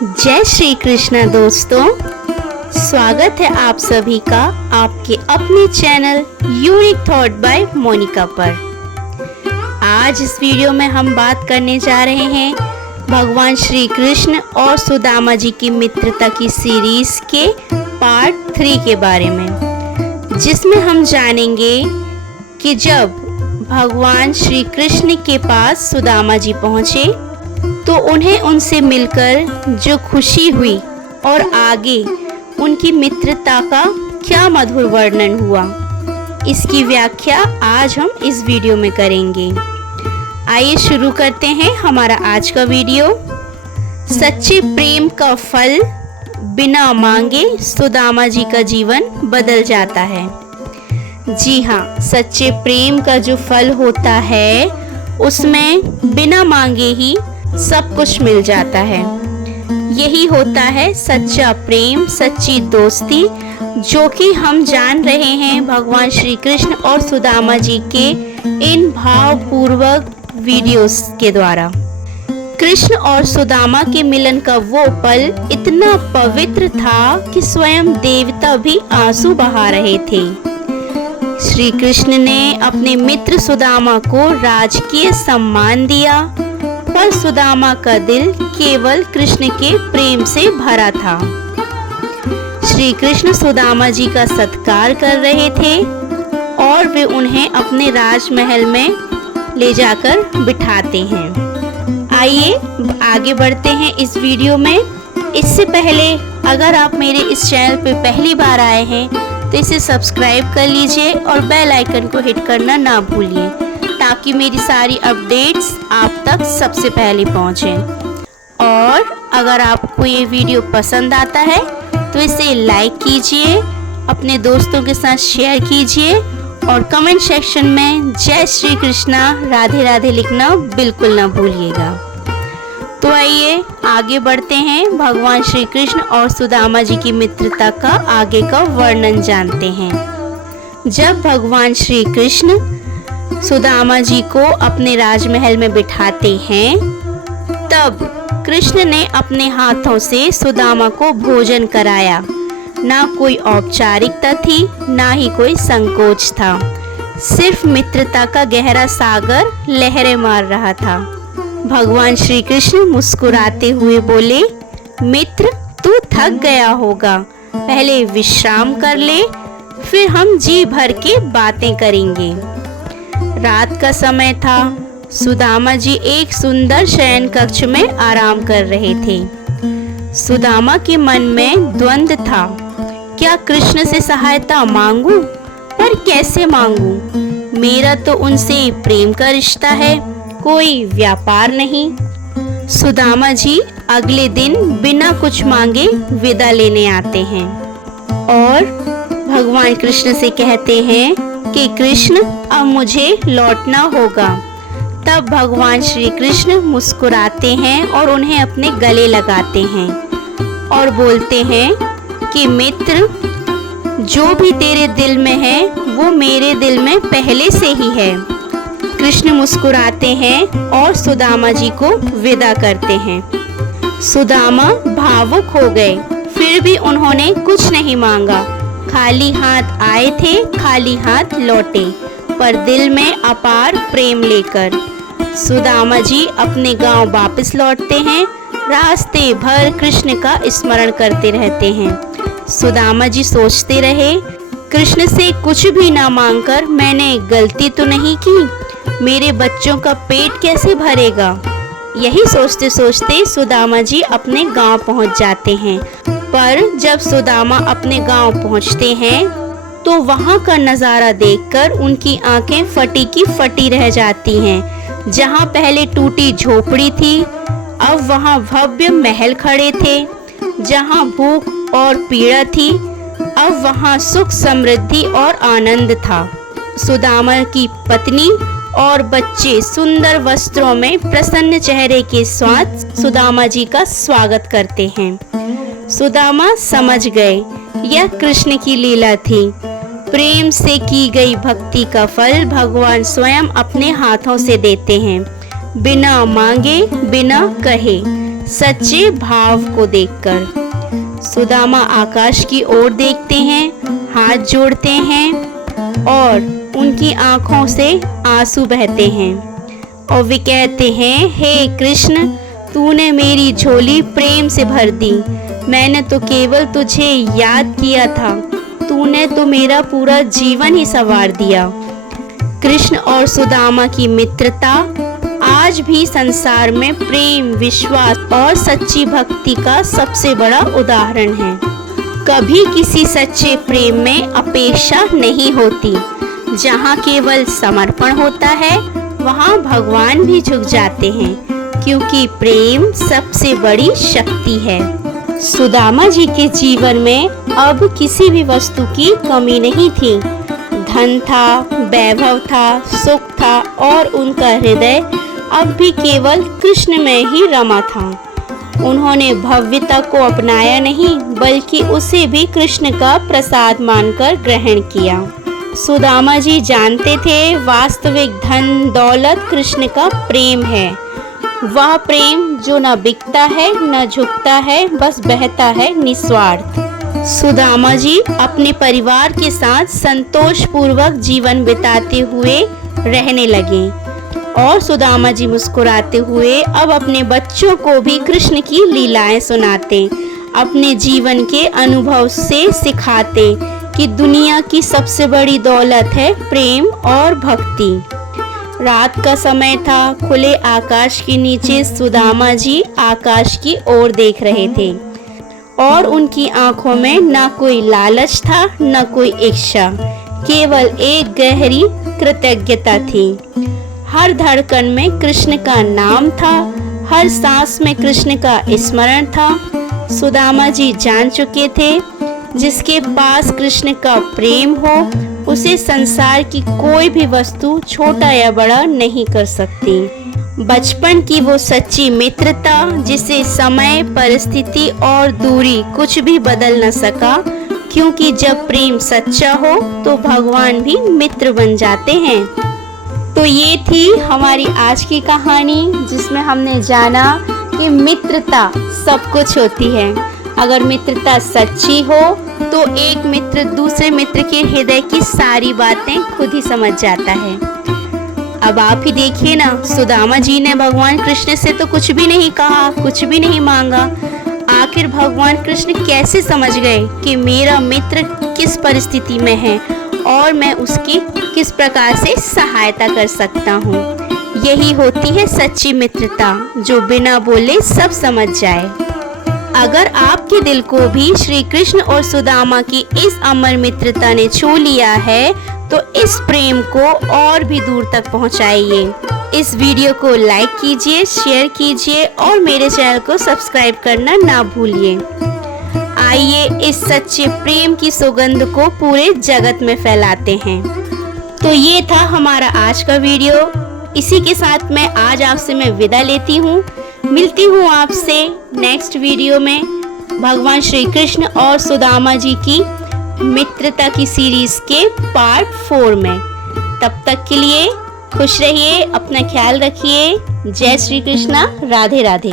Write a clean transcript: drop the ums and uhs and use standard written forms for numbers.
जय श्री कृष्ण दोस्तों, स्वागत है आप सभी का आपके अपने channel unique thought by Monika पर। आज इस वीडियो में हम बात करने जा रहे हैं भगवान श्री कृष्ण और सुदामा जी की मित्रता की सीरीज के पार्ट 3 के बारे में, जिसमें हम जानेंगे कि जब भगवान श्री कृष्ण के पास सुदामा जी पहुँचे तो उन्हें उनसे मिलकर जो खुशी हुई और आगे उनकी मित्रता का क्या मधुर वर्णन हुआ, इसकी व्याख्या आज हम इस वीडियो में करेंगे। आइए शुरू करते हैं हमारा आज का वीडियो। सच्चे प्रेम का फल बिना मांगे सुदामा जी का जीवन बदल जाता है। जी हाँ, सच्चे प्रेम का जो फल होता है उसमें बिना मांगे ही सब कुछ मिल जाता है। यही होता है सच्चा प्रेम, सच्ची दोस्ती, जो कि हम जान रहे हैं भगवान श्री कृष्ण और सुदामा जी के इन भावपूर्वक वीडियोस के द्वारा। कृष्ण और सुदामा के मिलन का वो पल इतना पवित्र था कि स्वयं देवता भी आंसू बहा रहे थे। श्री कृष्ण ने अपने मित्र सुदामा को राजकीय सम्मान दिया, पर सुदामा का दिल केवल कृष्ण के प्रेम से भरा था। श्री कृष्ण सुदामा जी का सत्कार कर रहे थे और वे उन्हें अपने राजमहल में ले जाकर बिठाते हैं। आइए आगे बढ़ते हैं इस वीडियो में। इससे पहले अगर आप मेरे इस चैनल पर पहली बार आए हैं तो इसे सब्सक्राइब कर लीजिए और बेल आइकन को हिट करना ना भूलिए, ताकि मेरी सारी अपडेट्स आप तक सबसे पहले पहुंचें। और अगर आपको ये वीडियो पसंद आता है तो इसे लाइक कीजिए, अपने दोस्तों के साथ शेयर कीजिए और कमेंट सेक्शन में जय श्री कृष्णा राधे राधे लिखना बिल्कुल ना भूलिएगा। तो आइए आगे बढ़ते हैं, भगवान श्री कृष्ण और सुदामा जी की मित्रता का आगे का वर्णन जानते हैं। जब भगवान श्री कृष्ण सुदामा जी को अपने राजमहल में बिठाते हैं, तब कृष्ण ने अपने हाथों से सुदामा को भोजन कराया। ना कोई औपचारिकता थी, ना ही कोई संकोच था, सिर्फ मित्रता का गहरा सागर लहरें मार रहा था। भगवान श्री कृष्ण मुस्कुराते हुए बोले, मित्र तू थक गया होगा, पहले विश्राम कर ले, फिर हम जी भर के बातें करेंगे। रात का समय था। सुदामा जी एक सुंदर शयन कक्ष में आराम कर रहे थे। सुदामा के मन में द्वंद्व था, क्या कृष्ण से सहायता मांगूं, पर कैसे मांगूं? मेरा तो उनसे प्रेम का रिश्ता है, कोई व्यापार नहीं। सुदामा जी अगले दिन बिना कुछ मांगे विदा लेने आते हैं और भगवान कृष्ण से कहते हैं कि कृष्ण अब मुझे लौटना होगा। तब भगवान श्री कृष्ण मुस्कुराते हैं और उन्हें अपने गले लगाते हैं और बोलते हैं कि मित्र, जो भी तेरे दिल में है वो मेरे दिल में पहले से ही है। कृष्ण मुस्कुराते हैं और सुदामा जी को विदा करते हैं। सुदामा भावुक हो गए, फिर भी उन्होंने कुछ नहीं मांगा। खाली हाथ आए थे, खाली हाथ लौटे, पर दिल में अपार प्रेम लेकर। सुदामा जी अपने गांव वापस लौटते हैं, रास्ते भर कृष्ण का स्मरण करते रहते हैं। सुदामा जी सोचते रहे, कृष्ण से कुछ भी ना मांगकर मैंने गलती तो नहीं की, मेरे बच्चों का पेट कैसे भरेगा? यही सोचते सोचते सुदामा जी अपने गांव पहुंच जाते हैं। पर जब सुदामा अपने गांव पहुंचते हैं तो वहां का नज़ारा देखकर उनकी आंखें फटी की फटी रह जाती हैं। जहां पहले टूटी झोपड़ी थी, अब वहां भव्य महल खड़े थे। जहां भूख और पीड़ा थी, अब वहां सुख, समृद्धि और आनंद था। सुदामा की पत्नी और बच्चे सुंदर वस्त्रों में प्रसन्न चेहरे के साथ सुदामा जी का स्वागत करते हैं। सुदामा समझ गए यह कृष्ण की लीला थी। प्रेम से की गई भक्ति का फल भगवान स्वयं अपने हाथों से देते हैं, बिना मांगे, बिना कहे। सच्चे भाव को देखकर। सुदामा आकाश की ओर देखते हैं, हाथ जोड़ते हैं और उनकी आंखों से आंसू बहते हैं और वे कहते हैं, हे कृष्ण, तूने मेरी झोली प्रेम से भर दी। मैंने तो केवल तुझे याद किया था, तूने तो मेरा पूरा जीवन ही संवार दिया। कृष्ण और सुदामा की मित्रता आज भी संसार में प्रेम, विश्वास और सच्ची भक्ति का सबसे बड़ा उदाहरण है। कभी किसी सच्चे प्रेम में अपेक्षा नहीं होती। जहाँ केवल समर्पण होता है वहाँ भगवान भी झुक जाते हैं, क्योंकि प्रेम सबसे बड़ी शक्ति है। सुदामा जी के जीवन में अब किसी भी वस्तु की कमी नहीं थी। धन था, वैभव था, सुख था और उनका हृदय अब भी केवल कृष्ण में ही रमा था। उन्होंने भव्यता को अपनाया नहीं, बल्कि उसे भी कृष्ण का प्रसाद मानकर ग्रहण किया। सुदामा जी जानते थे वास्तविक धन दौलत कृष्ण का प्रेम है। वह प्रेम जो न बिकता है न झुकता है, बस बहता है निस्वार्थ। सुदामा जी अपने परिवार के साथ संतोष पूर्वक जीवन बिताते हुए रहने लगे और सुदामा जी मुस्कुराते हुए अब अपने बच्चों को भी कृष्ण की लीलाएं सुनाते, अपने जीवन के अनुभव से सिखाते कि दुनिया की सबसे बड़ी दौलत है प्रेम और भक्ति। रात का समय था, खुले आकाश के नीचे सुदामा जी आकाश की ओर देख रहे थे और उनकी आंखों में न कोई लालच था न कोई इच्छा, केवल एक गहरी कृतज्ञता थी। हर धड़कन में कृष्ण का नाम था, हर सांस में कृष्ण का स्मरण था। सुदामा जी जान चुके थे जिसके पास कृष्ण का प्रेम हो उसे संसार की कोई भी वस्तु छोटा या बड़ा नहीं कर सकती। बचपन की वो सच्ची मित्रता जिसे समय, परिस्थिति और दूरी कुछ भी बदल न सका, क्योंकि जब प्रेम सच्चा हो तो भगवान भी मित्र बन जाते हैं। तो ये थी हमारी आज की कहानी, जिसमें हमने जाना कि मित्रता सब कुछ होती है। अगर मित्रता सच्ची हो तो एक मित्र दूसरे मित्र के हृदय की सारी बातें खुद ही समझ जाता है। अब आप ही देखिए ना, सुदामा जी ने भगवान कृष्ण से तो कुछ भी नहीं कहा, कुछ भी नहीं मांगा। आखिर भगवान कृष्ण कैसे समझ गए कि मेरा मित्र किस परिस्थिति में है और मैं उसकी किस प्रकार से सहायता कर सकता हूँ। यही होती है सच्ची मित्रता, जो बिना बोले सब समझ जाए। अगर आपके दिल को भी श्री कृष्ण और सुदामा की इस अमर मित्रता ने छू लिया है तो इस प्रेम को और भी दूर तक पहुंचाइए। इस वीडियो को लाइक कीजिए, शेयर कीजिए और मेरे चैनल को सब्सक्राइब करना ना भूलिए। आइए इस सच्चे प्रेम की सुगंध को पूरे जगत में फैलाते हैं। तो ये था हमारा आज का वीडियो। इसी के साथ मैं आज आपसे विदा लेती हूँ। मिलती हूँ आपसे नेक्स्ट वीडियो में भगवान श्री कृष्ण और सुदामा जी की मित्रता की सीरीज के पार्ट 4 में। तब तक के लिए खुश रहिए, अपना ख्याल रखिए। जय श्री कृष्णा, राधे राधे।